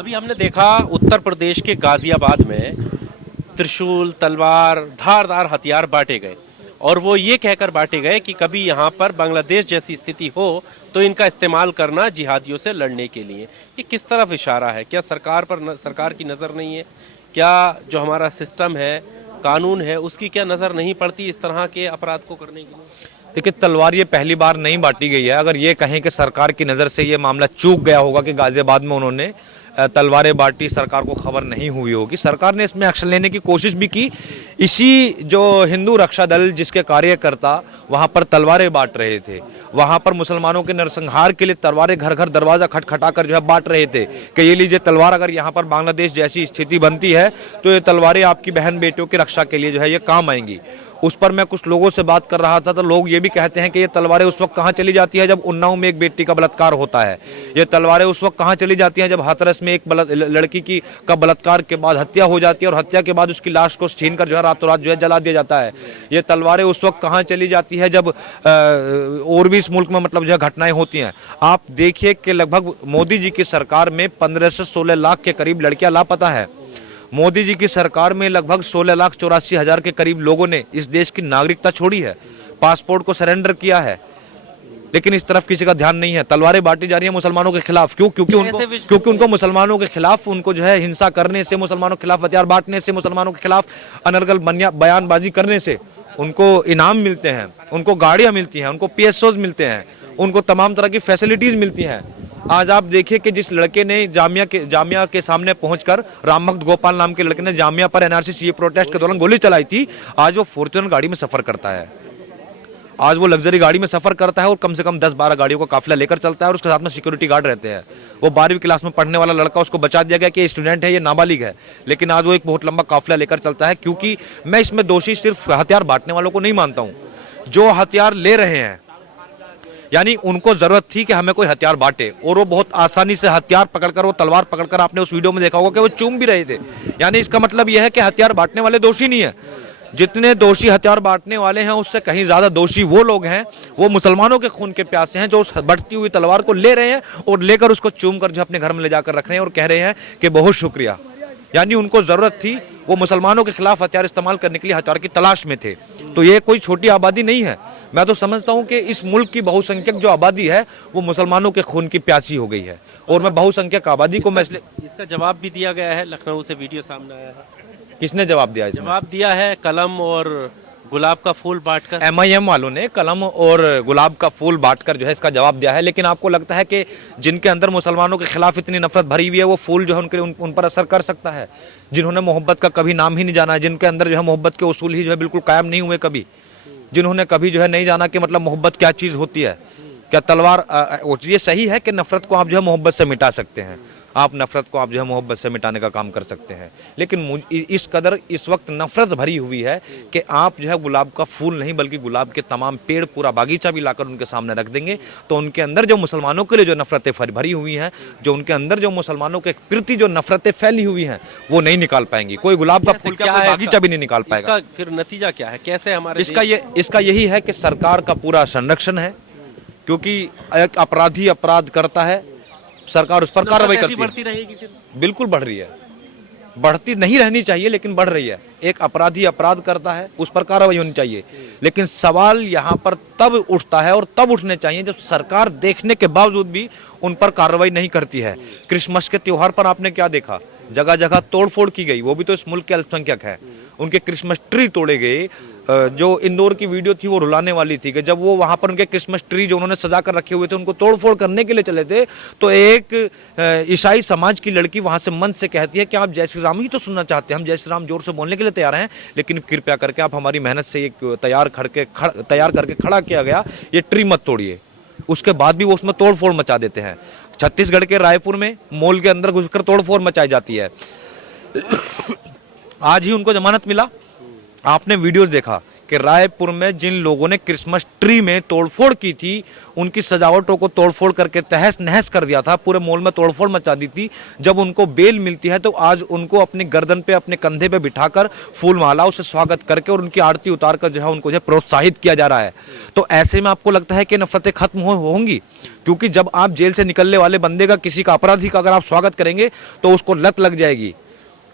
अभी हमने देखा उत्तर प्रदेश के गाजियाबाद में त्रिशूल, तलवार, धारदार हथियार बांटे गए और वो ये कहकर बांटे गए कि कभी यहाँ पर बांग्लादेश जैसी स्थिति हो तो इनका इस्तेमाल करना जिहादियों से लड़ने के लिए। ये किस तरफ इशारा है? क्या सरकार की नज़र नहीं है? क्या जो हमारा सिस्टम है, कानून है, उसकी क्या नज़र नहीं पड़ती इस तरह के अपराध को करने के लिए? देखिए, तलवार ये पहली बार नहीं बांटी गई है। अगर ये कहें कि सरकार की नज़र से ये मामला चूक गया होगा कि गाजियाबाद में उन्होंने तलवारें बांटी, सरकार को खबर नहीं हुई होगी। सरकार ने इसमें एक्शन लेने की कोशिश भी की। इसी जो हिंदू रक्षा दल जिसके कार्यकर्ता वहाँ पर तलवारें बांट रहे थे, वहाँ पर मुसलमानों के नरसंहार के लिए तलवारें घर घर दरवाज़ा खटखटा कर जो है बांट रहे थे कि ये लीजिए तलवार, अगर यहाँ पर बांग्लादेश जैसी स्थिति बनती है तो ये तलवारें आपकी बहन बेटियों की रक्षा के लिए जो है ये काम आएंगी। उस पर मैं कुछ लोगों से बात कर रहा था तो लोग ये भी कहते हैं कि ये तलवारें उस वक्त कहाँ चली जाती है जब उन्नाव में एक बेटी का बलात्कार होता है। ये तलवारें उस वक्त कहाँ चली जाती हैं जब हाथरस में एक लड़की की का बलात्कार के बाद हत्या हो जाती है और हत्या के बाद उसकी लाश को छीन कर जो है रातों रात जो है जला दिया जाता है। ये तलवारें उस वक्त कहाँ चली जाती है जब और भी इस मुल्क में मतलब जो है घटनाएं होती हैं। आप देखिए कि लगभग मोदी जी की सरकार में 15 से 16 लाख के करीब लड़कियां लापता है। मोदी जी की सरकार में लगभग 16,84,000 के करीब लोगों ने इस देश की नागरिकता छोड़ी है, पासपोर्ट को सरेंडर किया है, लेकिन इस तरफ किसी का ध्यान नहीं है। तलवारें बांटी जा रही है मुसलमानों के खिलाफ। क्योंकि उनको मुसलमानों के खिलाफ उनको जो है हिंसा करने से, मुसलमानों के खिलाफ हथियार बांटने से, मुसलमानों के खिलाफ अनर्गल बयानबाजी करने से उनको इनाम मिलते हैं, उनको गाड़ियां मिलती हैं, उनको PSOs मिलते हैं, उनको तमाम तरह की फैसिलिटीज मिलती हैं। आज आप देखिए कि जिस लड़के ने जामिया के सामने पहुंचकर, राम भक्त गोपाल नाम के लड़के ने जामिया पर NRC CA प्रोटेस्ट के दौरान गोली चलाई थी, आज वो फॉर्च्यूनर गाड़ी में सफर करता है। आज वो लग्जरी गाड़ी में सफर करता है और कम से कम 10-12 गाड़ियों का काफिला लेकर चलता है और उसके साथ में सिक्योरिटी गार्ड रहते हैं। वो 12वीं क्लास में पढ़ने वाला लड़का, उसको बचा दिया गया कि स्टूडेंट है, ये नाबालिग है, लेकिन आज वो एक बहुत लंबा काफिला लेकर चलता है। क्योंकि मैं इसमें दोषी सिर्फ हथियार बांटने वालों को नहीं मानता हूँ, जो हथियार ले रहे हैं, यानी उनको जरूरत थी कि हमें कोई हथियार बांटे और वो बहुत आसानी से हथियार पकड़कर, वो तलवार पकड़कर, आपने उस वीडियो में देखा होगा कि वो चूम भी रहे थे। यानी इसका मतलब यह है कि हथियार बांटने वाले दोषी नहीं है। जितने दोषी हथियार बांटने वाले हैं उससे कहीं ज्यादा दोषी वो लोग हैं, वो मुसलमानों के खून के प्यासे हैं, जो उस बढ़ती हुई तलवार को ले रहे हैं और लेकर उसको चूम कर जो अपने घर में ले जाकर रख रहे हैं और कह रहे हैं कि बहुत शुक्रिया। यानी उनको जरूरत थी, वो मुसलमानों के खिलाफ हथियार इस्तेमाल करने के लिए हथियार की तलाश में थे। तो ये कोई छोटी आबादी नहीं है। मैं तो समझता हूं कि इस मुल्क की बहुसंख्यक जो आबादी है वो मुसलमानों के खून की प्यासी हो गई है और मैं बहुसंख्यक आबादी को मैं इसका जवाब भी दिया गया है। लखनऊ से वीडियो सामने आया है। किसने जवाब दिया? जवाब दिया है कलम और गुलाब का फूल बांटकर। MIM वालों ने कलम और गुलाब का फूल बांटकर जो है इसका जवाब दिया है। लेकिन आपको लगता है कि जिनके अंदर मुसलमानों के खिलाफ इतनी नफरत भरी हुई है वो फूल जो है उन पर असर कर सकता है? जिन्होंने मोहब्बत का कभी नाम ही नहीं जाना है, जिनके अंदर जो है मोहब्बत के उसूल ही जो है बिल्कुल कायम नहीं हुए कभी, जिन्होंने कभी जो है नहीं जाना कि मतलब मोहब्बत क्या चीज़ होती है, क्या तलवार। ये सही है कि नफरत को आप जो है मोहब्बत से मिटा सकते हैं, आप नफरत को आप जो है मोहब्बत से मिटाने का काम कर सकते हैं, लेकिन इस कदर इस वक्त नफरत भरी हुई है कि आप जो है गुलाब का फूल नहीं बल्कि गुलाब के तमाम पेड़, पूरा बागीचा भी लाकर उनके सामने रख देंगे तो उनके अंदर जो मुसलमानों के लिए जो नफरतें भरी हुई हैं, जो उनके अंदर जो मुसलमानों के प्रति जो नफरतें फैली हुई हैं, वो नहीं निकाल पाएंगी। कोई गुलाब का फूल क्या बागीचा भी नहीं निकाल पाएगा। फिर नतीजा क्या है? कैसे हमारे इसका यही है कि सरकार का पूरा संरक्षण है, क्योंकि एक अपराधी अपराध करता है, सरकार उस पर कार्रवाई करती है। बढ़ती रहेगी फिर? बिल्कुल बढ़ रही है, बढ़ती नहीं रहनी चाहिए लेकिन बढ़ रही है। एक अपराधी अपराध करता है, उस पर कार्रवाई होनी चाहिए, लेकिन सवाल यहाँ पर तब उठता है और तब उठने चाहिए जब सरकार देखने के बावजूद भी उन पर कार्रवाई नहीं करती है। क्रिसमस के त्योहार पर आपने क्या देखा? जगह जगह तोड़फोड़ की गई, वो भी तो इस मुल्क के अल्पसंख्यक है। उनके क्रिसमस ट्री तोड़े गए। जो इंदौर की वीडियो थी वो रुलाने वाली थी कि जब वो वहां पर उनके क्रिसमस ट्री जो उन्होंने सजा कर रखे हुए थे उनको तोड़फोड़ करने के लिए चले थे तो एक ईसाई समाज की लड़की वहां से मन से कहती है कि आप जय श्री राम ही तो सुनना चाहते हैं, हम जय श्री राम जोर से बोलने के लिए तैयार हैं, लेकिन कृपया करके आप हमारी मेहनत से एक तैयार करके खड़ा किया गया ये ट्री मत तोड़िए। उसके बाद भी वो उसमें तोड़फोड़ मचा देते हैं। छत्तीसगढ़ के रायपुर में मॉल के अंदर घुसकर तोड़फोड़ मचाई जाती है। आज ही उनको जमानत मिला, आपने वीडियोस देखा कि रायपुर में जिन लोगों ने क्रिसमस ट्री में तोड़फोड़ की थी, उनकी सजावटों को तोड़फोड़ करके तहस नहस कर दिया था, पूरे मॉल में तोड़फोड़ मचा दी थी, जब उनको बेल मिलती है तो आज उनको अपने गर्दन पे, अपने कंधे पे बिठाकर फूल मालाओं से स्वागत करके और उनकी आरती उतार कर जो है उनको जो है प्रोत्साहित किया जा रहा है। तो ऐसे में आपको लगता है कि नफरतें खत्म होंगी? क्योंकि जब आप जेल से निकलने वाले बंदे का, किसी का, अपराधी का अगर आप स्वागत करेंगे तो उसको लत लग जाएगी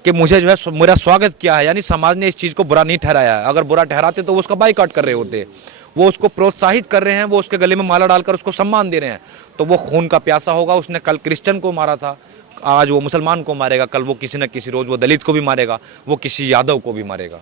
कि मुझे जो है मेरा स्वागत किया है, यानी समाज ने इस चीज़ को बुरा नहीं ठहराया। अगर बुरा ठहराते तो वो उसका बाइकआउट कर रहे होते। वो उसको प्रोत्साहित कर रहे हैं, वो उसके गले में माला डालकर उसको सम्मान दे रहे हैं। तो वो खून का प्यासा होगा। उसने कल क्रिश्चियन को मारा था, आज वो मुसलमान को मारेगा, कल वो किसी न किसी रोज वो दलित को भी मारेगा, वो किसी यादव को भी मारेगा।